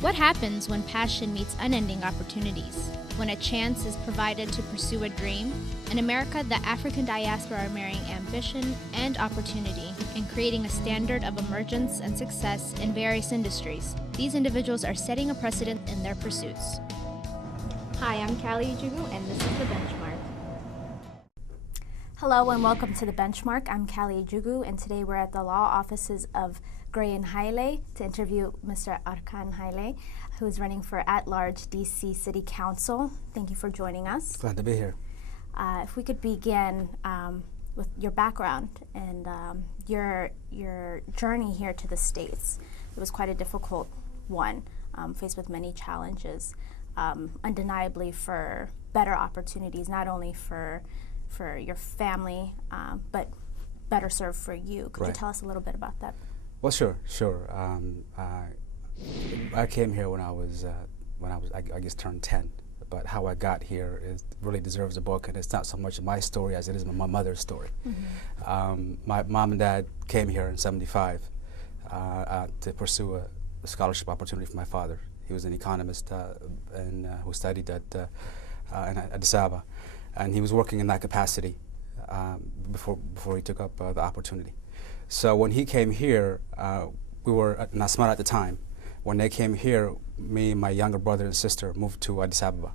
What happens when passion meets unending opportunities? When a chance is provided to pursue a dream? In America, the African diaspora are marrying ambition and opportunity and creating a standard of emergence and success in various industries. These individuals are setting a precedent in their pursuits. Hi, I'm Kallie Ejigu, and this is The Benchmark. Hello and welcome to The Benchmark. I'm Kallie Ejigu, and today we're at the law offices of Arkan Haile to interview Mr. Arkan Haile, who is running for at-large DC City Council. Thank you for joining us. Glad to be here. If we could begin with your background and your journey here to the States. It was quite a difficult one, faced with many challenges, undeniably for better opportunities, not only for your family, but better served for you. Could you tell us a little bit about that? Well, sure. I came here when I was I guess turned 10. But how I got here really deserves a book, and it's not so much my story as it is my mother's story. Mm-hmm. My mom and dad came here in '75 to pursue a scholarship opportunity for my father. He was an economist who studied at Addis Ababa, and he was working in that capacity before he took up the opportunity. So when he came here, we were in Asmara at the time. When they came here, me, my younger brother and sister moved to Addis Ababa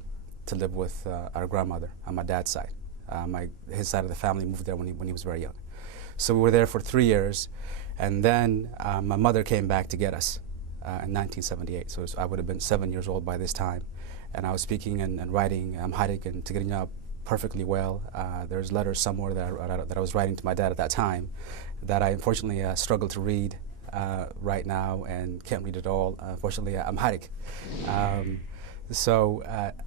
to live with our grandmother on my dad's side. His side of the family moved there when he was very young. So we were there for 3 years, and then my mother came back to get us in 1978. So I would have been 7 years old by this time, and I was speaking and writing Amharic and Tigrinya perfectly well. There's letters somewhere that I was writing to my dad at that time that I unfortunately struggle to read right now and can't read it all. Unfortunately, Amharic. So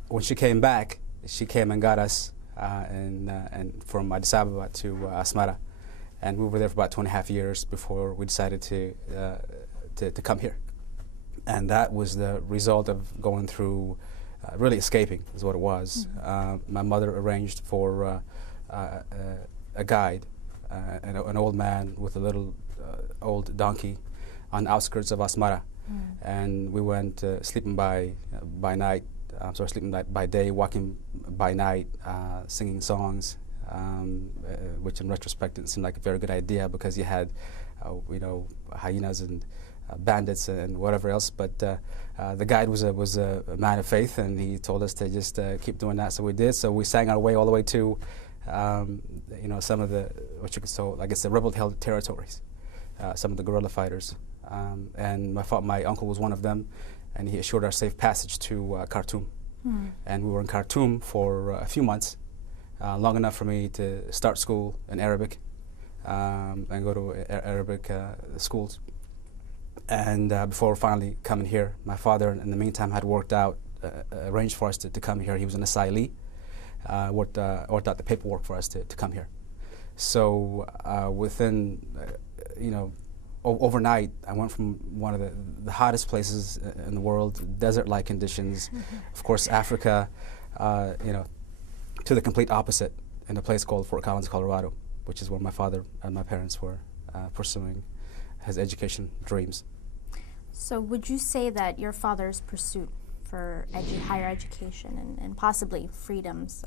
when she came back, she came and got us and from Addis Ababa to Asmara, and we were there for about 2.5 years before we decided to come here. And that was the result of going through really escaping is what it was. Mm-hmm. My mother arranged for a guide, an old man with a little old donkey on the outskirts of Asmara. Mm. And we went sleeping by night, sleeping by day, walking by night, singing songs, which in retrospect didn't seem like a very good idea because you had, hyenas and bandits and whatever else. But the guide was a man of faith, and he told us to just keep doing that. So we did. So we sang our way all the way to, some of the the rebel-held territories. Some of the guerrilla fighters, and my uncle was one of them, and he assured our safe passage to Khartoum. Mm. And we were in Khartoum for a few months, long enough for me to start school in Arabic and go to Arabic schools. And before finally coming here, my father, in the meantime, had arranged for us to come here. He was an asylee, worked out the paperwork for us to come here. So within overnight, I went from one of the hottest places in the world, desert-like conditions, mm-hmm. Of course, Africa, to the complete opposite in a place called Fort Collins, Colorado, which is where my father and my parents were pursuing his education dreams. So would you say that your father's pursuit for higher education and possibly freedoms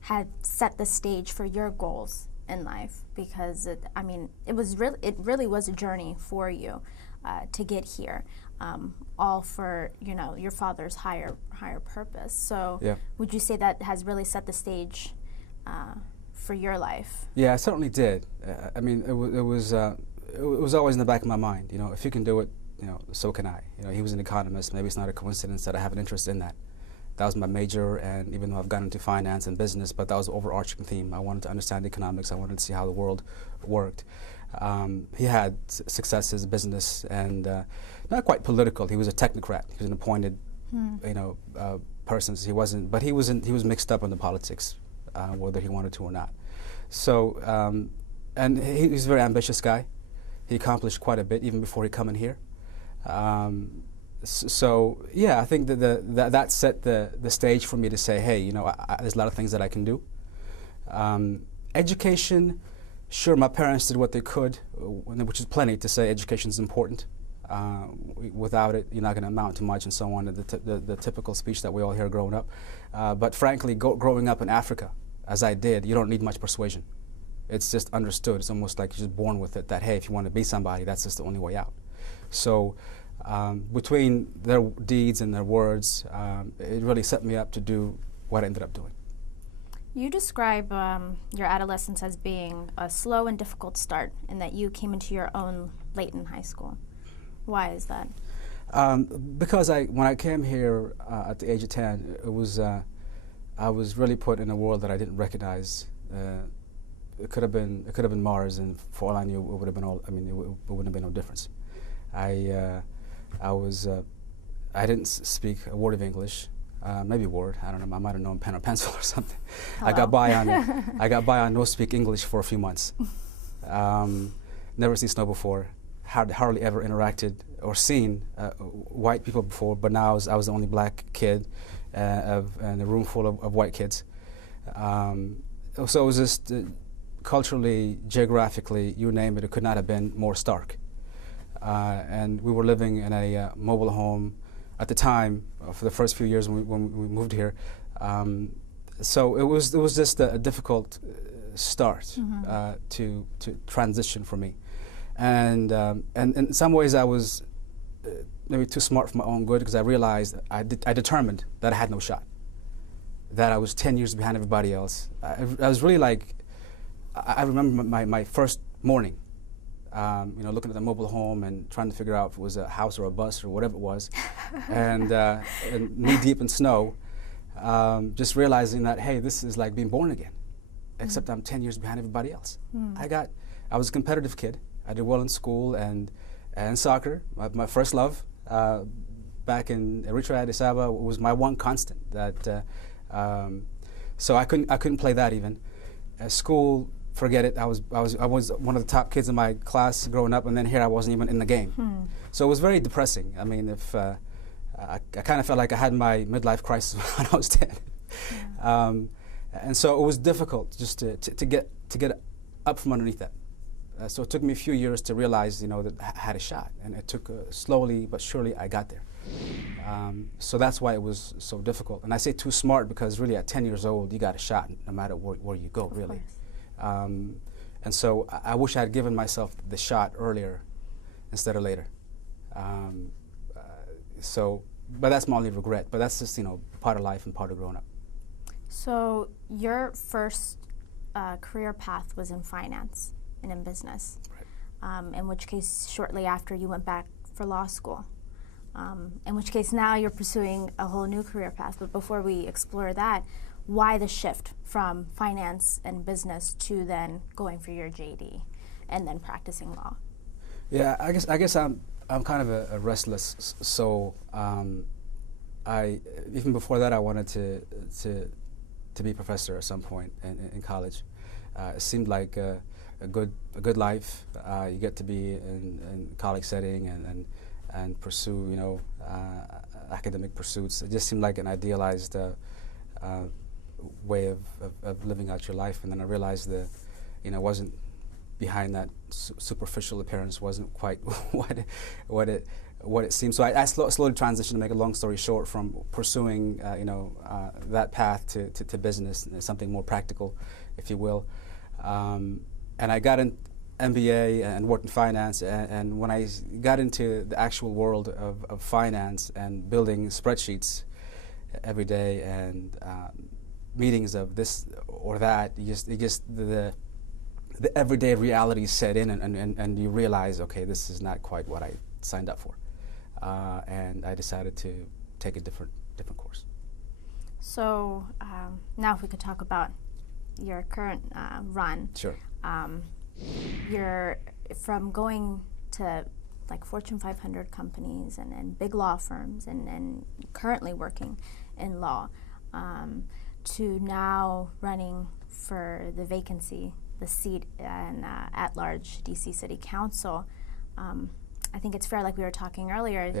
had set the stage for your goals in life? Because it really was a journey for you to get here, all for your father's higher purpose. So yeah. Would you say that has really set the stage for your life? Yeah, it certainly did. It was always in the back of my mind. If you can do it, so can I. He was an economist. Maybe it's not a coincidence that I have an interest in that. That was my major, and even though I've gotten into finance and business, but that was the overarching theme. I wanted to understand economics. I wanted to see how the world worked. He had successes, business, and not quite political. He was a technocrat. He was an appointed, person. He wasn't, but he was mixed up in the politics, whether he wanted to or not. So, and he's a very ambitious guy. He accomplished quite a bit even before he come in here. So yeah, I think that set the stage for me to say, hey, there's a lot of things that I can do. Education, sure, my parents did what they could, which is plenty to say education is important. Without it, you're not going to amount to much, and so on. The typical speech that we all hear growing up. But frankly, growing up in Africa, as I did, you don't need much persuasion. It's just understood. It's almost like you're just born with it, that, hey, if you want to be somebody, that's just the only way out. So between their deeds and their words, it really set me up to do what I ended up doing. You describe your adolescence as being a slow and difficult start, and that you came into your own late in high school. Why is that? Because when I came here at the age of 10, it was I was really put in a world that I didn't recognize. It could have been Mars, and for all I knew, it would have been all. I mean, it wouldn't have been no difference. I didn't speak a word of English, maybe a word. I don't know. I might have known pen or pencil or something. Hello. I got by on no speak English for a few months. Never seen snow before. Hardly ever interacted or seen white people before. But now I was the only black kid in a room full of white kids. So it was just culturally, geographically, you name it, it could not have been more stark. And we were living in a mobile home at the time for the first few years when we moved here. So it was just a difficult start to transition for me. And in some ways I was maybe too smart for my own good, because I realized I determined that I had no shot, that I was 10 years behind everybody else. I was really like, I remember my first morning, looking at the mobile home and trying to figure out if it was a house or a bus or whatever it was, and knee-deep in snow, just realizing that, hey, this is like being born again, except I'm 10 years behind everybody else. I was a competitive kid. I did well in school and soccer. My first love back in Eritrea, Addis Ababa, was my one constant. So I couldn't play that even. School, forget it. I was one of the top kids in my class growing up, and then here I wasn't even in the game. So it was very depressing. I mean, I kind of felt like I had my midlife crisis when I was 10. And so it was difficult just to get up from underneath that. So it took me a few years to realize, that I had a shot, and it took slowly but surely I got there. So that's why it was so difficult. And I say too smart because really at 10 years old, you got a shot no matter where you go, really. And so I wish I had given myself the shot earlier instead of later. But that's my only regret. But that's just, part of life and part of growing up. So your first career path was in finance and in business, right. In which case shortly after you went back for law school, in which case now you're pursuing a whole new career path. But before we explore that, why the shift from finance and business to then going for your JD and then practicing law? Yeah, I guess I'm kind of a restless soul. Even before that, I wanted to be a professor at some point in college. It seemed like a good life. You get to be in college setting and pursue academic pursuits. It just seemed like an idealized way of living out your life. And then I realized that wasn't behind that superficial appearance, wasn't quite what it seemed. So I slowly transitioned, to make a long story short, from pursuing that path to business, something more practical, if you will. And I got an MBA and worked in finance, and when I got into the actual world of finance and building spreadsheets every day and meetings of this or that, the everyday reality set in, and you realize, okay, this is not quite what I signed up for, and I decided to take a different course. So now if we could talk about your current run. Sure. You're from going to like Fortune 500 companies and big law firms and currently working in law, to now running for the seat in at-large DC City Council. I think it's fair, like we were talking earlier,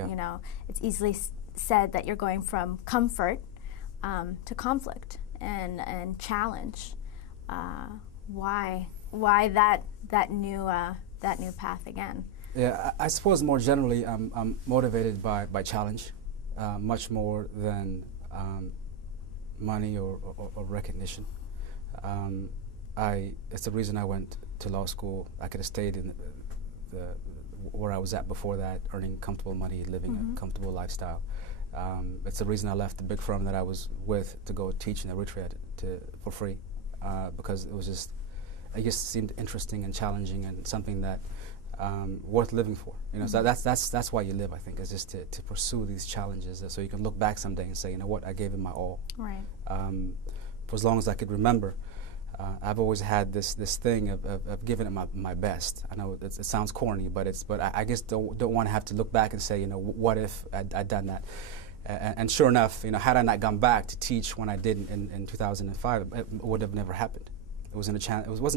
it's easily said that you're going from comfort to conflict and challenge. Why that new path again? Yeah, I suppose more generally, I'm motivated by challenge, much more than money or recognition. It's the reason I went to law school. I could have stayed in where I was at before that, earning comfortable money, living a comfortable lifestyle. It's the reason I left the big firm that I was with to go teach in Eritrea for free, because it just seemed interesting and challenging and something that worth living for. You know, so that's why you live. I think is just to pursue these challenges, so you can look back someday and say, you know what, I gave it my all. Right. For as long as I could remember. I've always had this thing of giving it my best. I know it sounds corny, but I just don't want to have to look back and say, you know, what if I'd done that? And sure enough, you know, had I not gone back to teach when I did in 2005, it would have never happened. It wasn't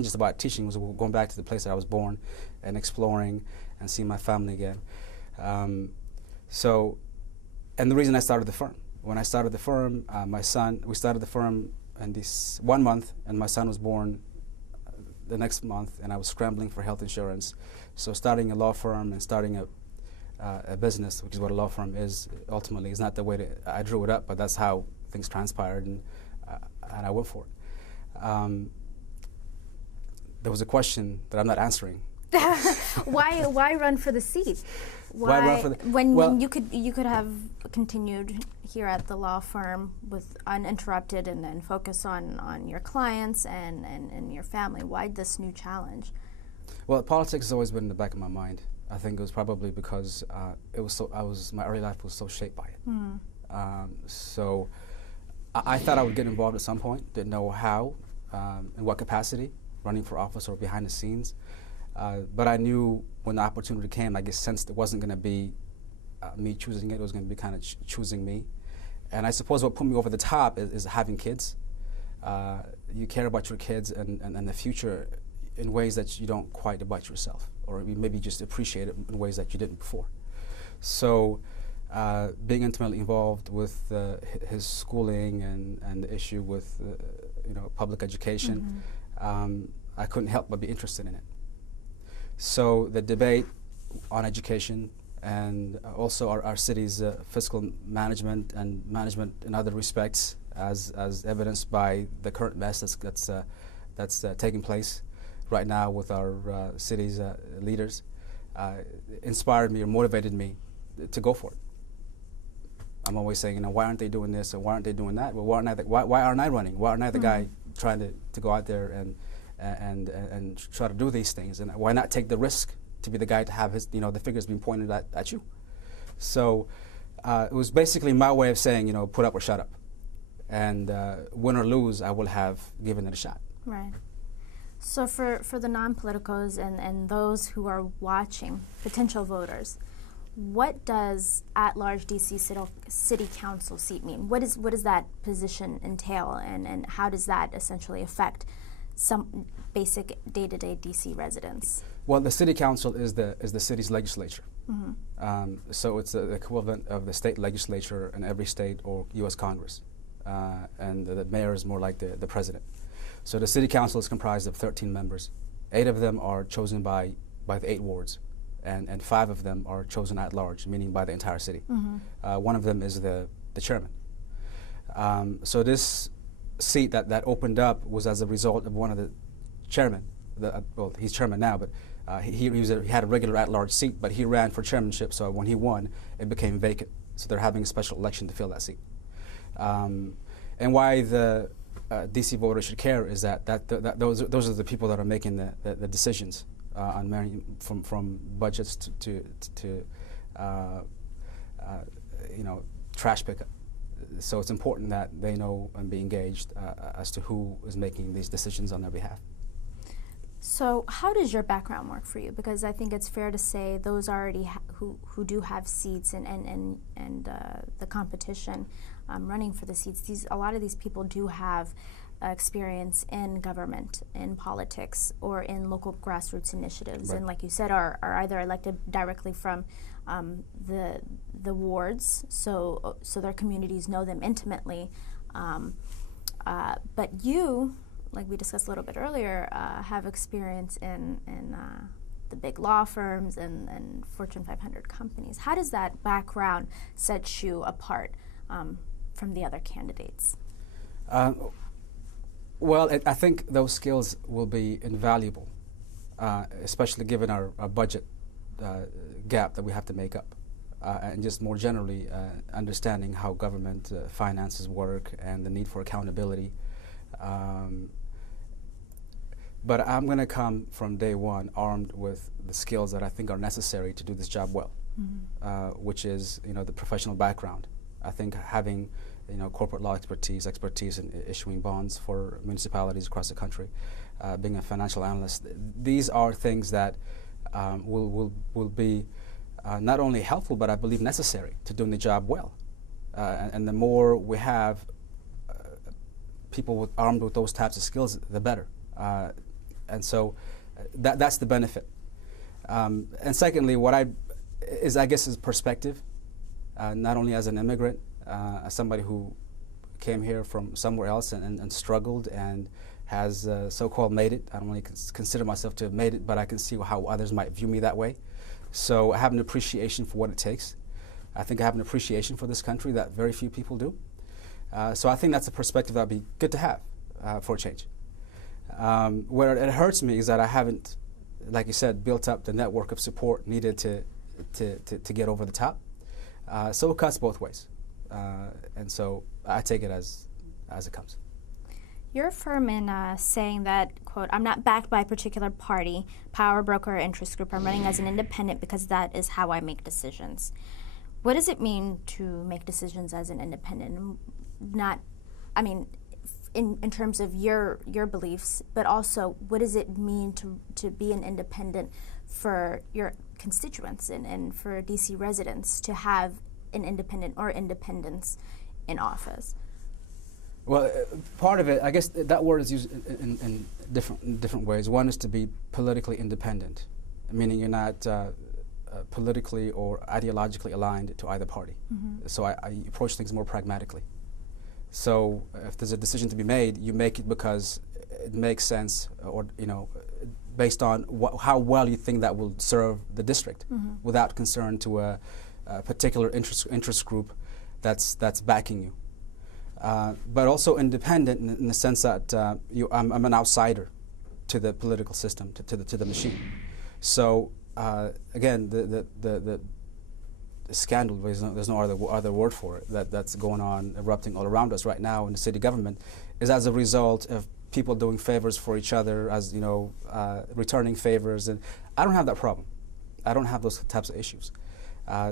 just about teaching. It was going back to the place that I was born and exploring and seeing my family again. And the reason I started the firm. When I started the firm, we started the firm in this 1 month, and my son was born the next month, and I was scrambling for health insurance. So starting a law firm and starting a business, which is what a law firm is ultimately, is not the way I drew it up, but that's how things transpired, and I went for it. There was a question that I'm not answering. Why run for the seat? Why run for the, when you could have continued here at the law firm with uninterrupted and then focus on your clients and your family. Why this new challenge? Well, politics has always been in the back of my mind. I think it was probably because my early life was so shaped by it. So I thought I would get involved at some point. Didn't know how, in what capacity, running for office or behind the scenes. But I knew when the opportunity came, I just sensed it wasn't going to be me choosing it. It was going to be kind of choosing me. And I suppose what put me over the top is having kids. You care about your kids and the future in ways that you don't quite about yourself, or you maybe just appreciate it in ways that you didn't before. So being intimately involved with his schooling and the issue with public education, I couldn't help but be interested in it. So the debate on education and also our city's fiscal management and management in other respects, as evidenced by the current mess that's taking place right now with our city's leaders, inspired me or motivated me to go for it. I'm always saying, why aren't they doing this or why aren't they doing that? Well, why aren't I running? Why aren't I the guy trying to go out there and try to do these things? And why not take the risk to be the guy to have his, the figures being pointed at you? So it was basically my way of saying, put up or shut up. And win or lose, I will have given it a shot. Right. So for the non-politicos and those who are watching, potential voters, what does at-large DC City Council seat mean? What does that position entail, and how does that essentially affect some basic day-to-day DC residents? Well, the City Council is the city's legislature. So it's the equivalent of the state legislature in every state or U.S. Congress. And the mayor is more like the president. So the City Council is comprised of 13 members. 8 of them are chosen by the 8 wards, and 5 of them are chosen at large, meaning by the entire city. One of them is the chairman. So this seat that opened up was as a result of one of the chairmen. Well, he's chairman now, but he had a regular at-large seat, but he ran for chairmanship, so when he won, it became vacant. So they're having a special election to fill that seat. And why the DC voters should care is that those are the people that are making the decisions on from budgets to trash pickup. So it's important that they know and be engaged as to who is making these decisions on their behalf. So how does your background work for you? Because I think it's fair to say those already who do have seats and the competition running for the seats, a lot of these people do have experience in government, in politics, or in local grassroots initiatives, right. And like you said, are either elected directly from the wards, so their communities know them intimately. But you, like we discussed a little bit earlier, have experience in the big law firms and Fortune 500 companies. How does that background set you apart from the other candidates? Well, I think those skills will be invaluable, especially given our budget gap that we have to make up, and just more generally understanding how government finances work and the need for accountability. But I'm going to come from day one armed with the skills that I think are necessary to do this job well, which is, the professional background. I think having, corporate law expertise in issuing bonds for municipalities across the country, being a financial analyst, these are things that will be not only helpful, but I believe necessary to doing the job well. And the more we have people armed with those types of skills, the better. And so that's the benefit. And secondly, I guess is perspective, not only as an immigrant, as somebody who came here from somewhere else and struggled and has so-called made it. I don't really consider myself to have made it, but I can see how others might view me that way. So I have an appreciation for what it takes. I think I have an appreciation for this country that very few people do. So I think that's a perspective that would be good to have for a change. Where it hurts me is that I haven't, like you said, built up the network of support needed to get over the top. So it cuts both ways. And so I take it as it comes. You're firm in saying that, quote, I'm not backed by a particular party, power broker, or interest group. I'm running as an independent because that is how I make decisions. What does it mean to make decisions as an independent? In terms of your beliefs, but also what does it mean to be an independent for your constituents and for DC residents to have an independent or independence in office? Well, part of it, I guess that word is used in different ways. One is to be politically independent, meaning you're not politically or ideologically aligned to either party. So I approach things more pragmatically. So if there's a decision to be made, you make it because it makes sense, or based on how well you think that will serve the district, without concern to a particular interest group that's backing you. But also independent in the sense that I'm an outsider to the political system, to the machine. So again, the scandal, there's no other word for it, that's going on, erupting all around us right now in the city government, is as a result of people doing favors for each other, as returning favors, and I don't have that problem. I don't have those types of issues.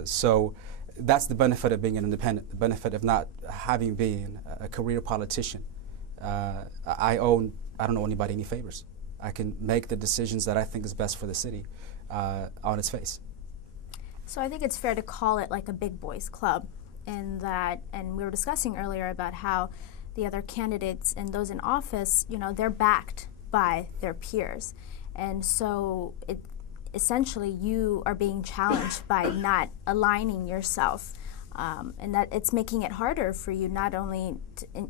So that's the benefit of being an independent, the benefit of not having been a career politician. I don't owe anybody any favors. I can make the decisions that I think is best for the city on its face. So I think it's fair to call it like a big boys club, in that, and we were discussing earlier about how the other candidates and those in office, they're backed by their peers. And so essentially you are being challenged by not aligning yourself, and that it's making it harder for you, not only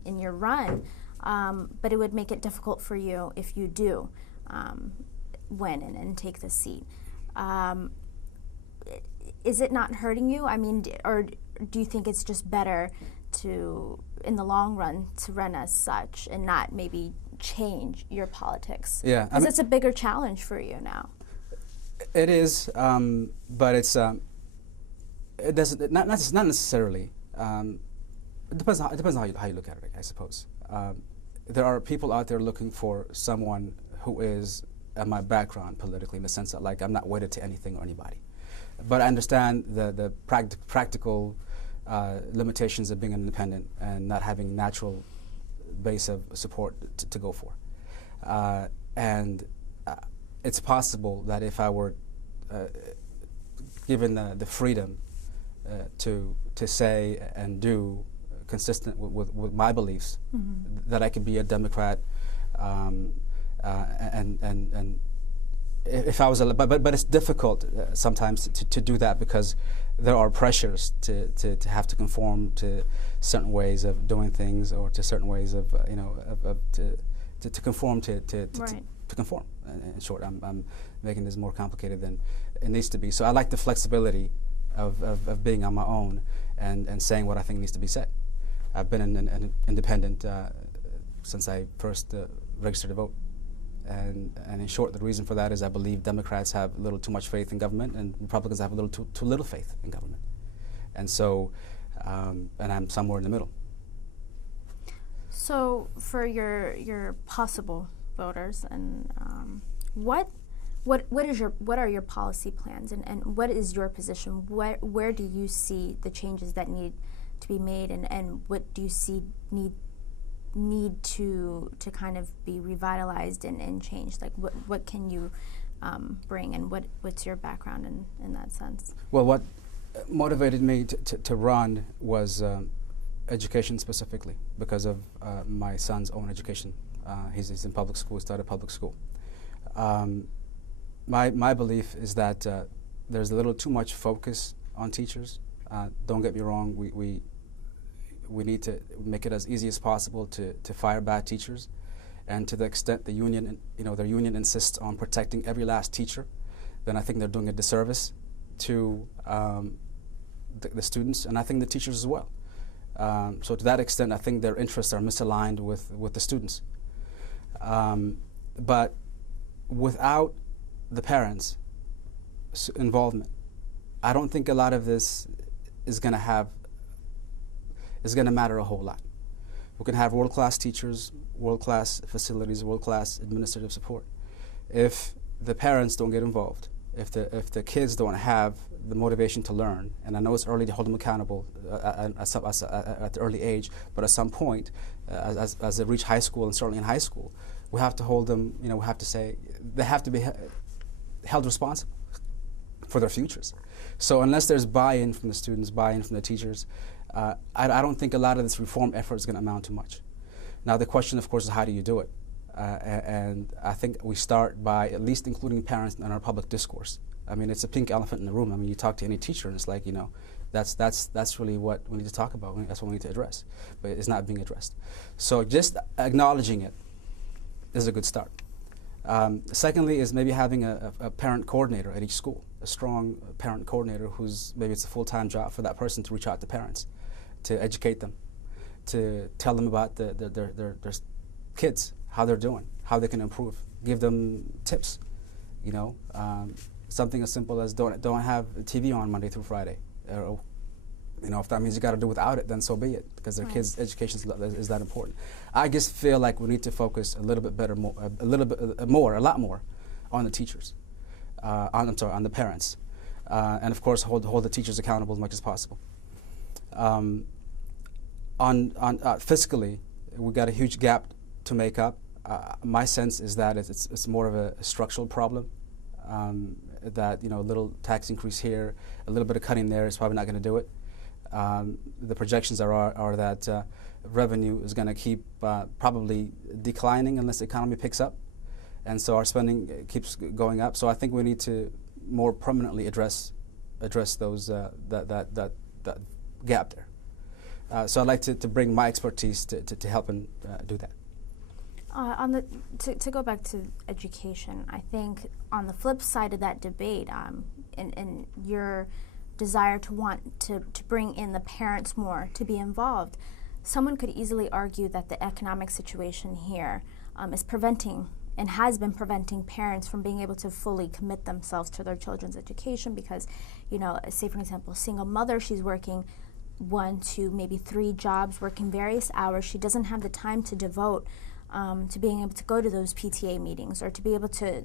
in your run, but it would make it difficult for you if you do win and take the seat. Is it not hurting you? I mean, or do you think it's just better to, in the long run, to run as such and not maybe change your politics? Yeah, because it's a bigger challenge for you now. It is, but it's it doesn't not necessarily. It depends on how you look at it, I suppose. There are people out there looking for someone who is my background politically, in the sense that, like, I'm not wedded to anything or anybody. But I understand the practical limitations of being an independent and not having natural base of support to go for. And it's possible that if I were given the freedom to say and do consistent with my beliefs, that I could be a Democrat, and if I was but it's difficult sometimes to do that, because there are pressures to have to conform to certain ways of doing things, or to certain ways of to conform to Right. to conform. In short, I'm making this more complicated than it needs to be. So I like the flexibility of being on my own and saying what I think needs to be said. I've been an independent since I first registered to vote. And in short, the reason for that is I believe Democrats have a little too much faith in government and Republicans have a little too little faith in government. And so, and I'm somewhere in the middle. So for your possible voters, and what are your policy plans, and what is your position? Where do you see the changes that need to be made, and what do you see need to kind of be revitalized and changed? Like what can you bring, and what's your background in that sense? Well, what motivated me to run was education specifically, because of my son's own education. He's in public school, started public school. My belief is that there's a little too much focus on teachers. Don't get me wrong, we need to make it as easy as possible to fire bad teachers, and to the extent the union, their union insists on protecting every last teacher, then I think they're doing a disservice to the students, and I think the teachers as well. So to that extent, I think their interests are misaligned with the students. But without the parents' involvement, I don't think a lot of this is going to matter a whole lot. We can have world-class teachers, world-class facilities, world-class administrative support. If the parents don't get involved, if the kids don't have the motivation to learn, and I know it's early to hold them accountable at the early age, but at some point, as they reach high school, and certainly in high school, we have to hold them, we have to say, they have to be held responsible for their futures. So unless there's buy-in from the students, buy-in from the teachers, I don't think a lot of this reform effort is going to amount to much. Now the question, of course, is how do you do it? And I think we start by at least including parents in our public discourse. I mean, it's a pink elephant in the room. I mean, you talk to any teacher and it's like, that's really what we need to talk about. That's what we need to address. But it's not being addressed. So just acknowledging it is a good start. Secondly is maybe having a parent coordinator at each school, a strong parent coordinator who's, maybe it's a full-time job for that person to reach out to parents, to educate them, to tell them about their kids, how they're doing, how they can improve, give them tips, something as simple as don't have TV on Monday through Friday, or if that means you got to do without it, then so be it, because their kids' education is that important. I just feel like we need to focus a little bit a lot more on the teachers, on the parents, and of course hold the teachers accountable as much as possible. On fiscally, we got a huge gap to make up. My sense is that it's more of a structural problem. That a little tax increase here, a little bit of cutting there is probably not going to do it. The projections are that revenue is going to keep probably declining unless the economy picks up, and so our spending keeps going up. So I think we need to more permanently address those that gap there. So I'd like to bring my expertise to help and do that. To go back to education, I think on the flip side of that debate, in your desire to want to bring in the parents more to be involved, someone could easily argue that the economic situation here is preventing and has been preventing parents from being able to fully commit themselves to their children's education because, say for example, a single mother, she's working 1 to maybe 3 jobs, working various hours. She doesn't have the time to devote to being able to go to those PTA meetings or to be able to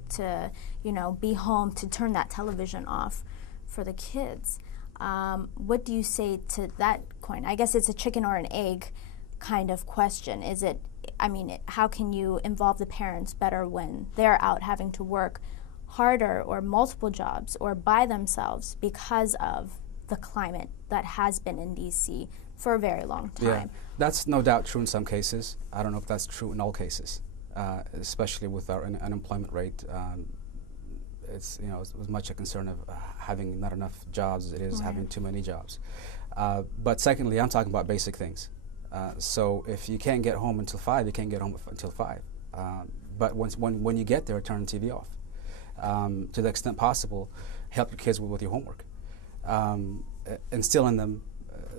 be home to turn that television off for the kids. What do you say to that coin? I guess it's a chicken or an egg kind of question. How can you involve the parents better when they're out having to work harder or multiple jobs or by themselves because of the climate that has been in DC for a very long time? Yeah, that's no doubt true in some cases. I don't know if that's true in all cases, especially with our unemployment rate. It's as much a concern of having not enough jobs as it is having too many jobs. But secondly, I'm talking about basic things. So if you can't get home until 5, you can't get home until 5. But when you get there, turn the TV off. To the extent possible, help your kids with your homework. Instill in them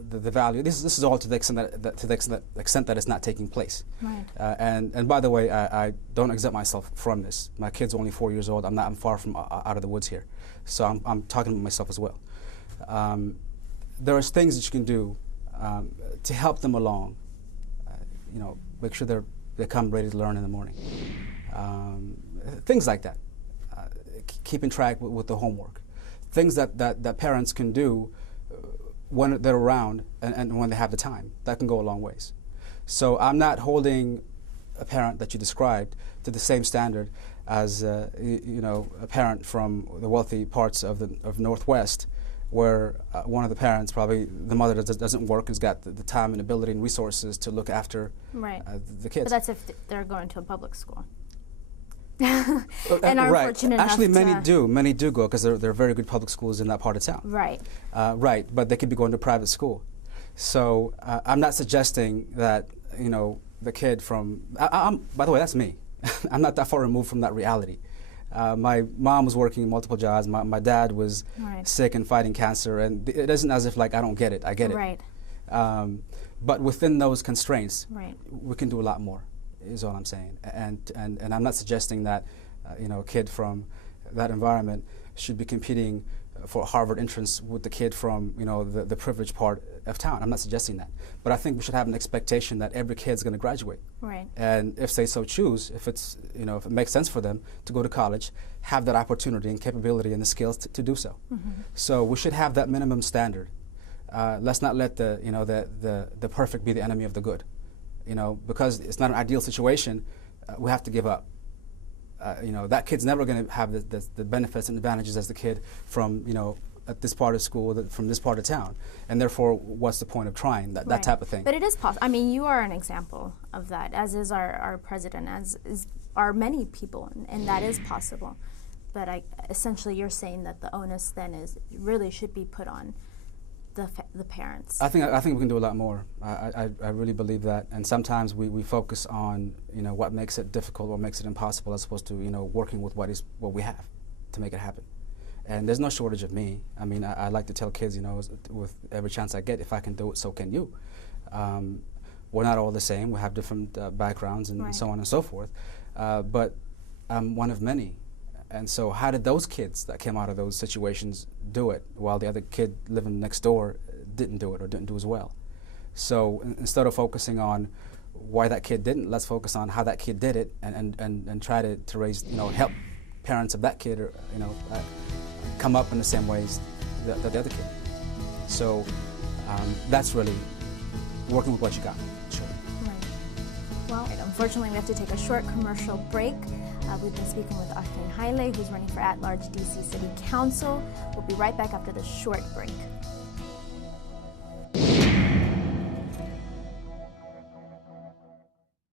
the value. This is all to the extent that it's not taking place. Right. And by the way, I don't exempt myself from this. My kid's only 4 years old. I'm far from out of the woods here, so I'm talking about myself as well. There are things that you can do to help them along. Make sure they come ready to learn in the morning. Things like that. Keeping track with the homework. Things that parents can do when they're around and when they have the time. That can go a long ways. So I'm not holding a parent that you described to the same standard as a parent from the wealthy parts of Northwest, where one of the parents, probably the mother, doesn't work, has got the time and ability and resources to look after the kids. But that's if they're going to a public school. And are right. fortunate Actually, enough many do go, because there are very good public schools in that part of town. Right. Right, but they could be going to private school. So I'm not suggesting that the kid from. By the way, that's me. I'm not that far removed from that reality. My mom was working multiple jobs. My dad was sick and fighting cancer, and it isn't as if I don't get it. I get it. Right. But within those constraints, Right. we can do a lot more. Is all I'm saying, and I'm not suggesting that a kid from that environment should be competing for a Harvard entrance with the kid from the privileged part of town. I'm not suggesting that, but I think we should have an expectation that every kid's going to graduate, Right. and if they so choose, if it's if it makes sense for them to go to college, have that opportunity and capability and the skills to do so. Mm-hmm. So we should have that minimum standard. Let's not let the perfect be the enemy of the good. Because it's not an ideal situation, we have to give up. That kid's never going to have the benefits and advantages as the kid from, at this part of school, from this part of town. And therefore, what's the point of trying, that type of thing? But it is possible. I mean, you are an example of that, as is our president, as are many people, and that is possible. But essentially, you're saying that the onus then really should be put on the parents. I think we can do a lot more. I really believe that, and sometimes we focus on what makes it difficult, what makes it impossible, as opposed to working with what we have to make it happen. And there's no shortage of me. I mean, I like to tell kids, with every chance I get, if I can do it, so can you. We're not all the same. We have different backgrounds and so on and so forth. But I'm one of many. And so how did those kids that came out of those situations do it, while the other kid living next door didn't do it or didn't do as well? So instead of focusing on why that kid didn't, let's focus on how that kid did it, and try to raise, help parents of that kid, or come up in the same ways that the other kid. So that's really working with what you got. Sure. Right. Well, unfortunately, we have to take a short commercial break. We've been speaking with Arkan Haile, who's running for at-large DC City Council. We'll be right back after this short break.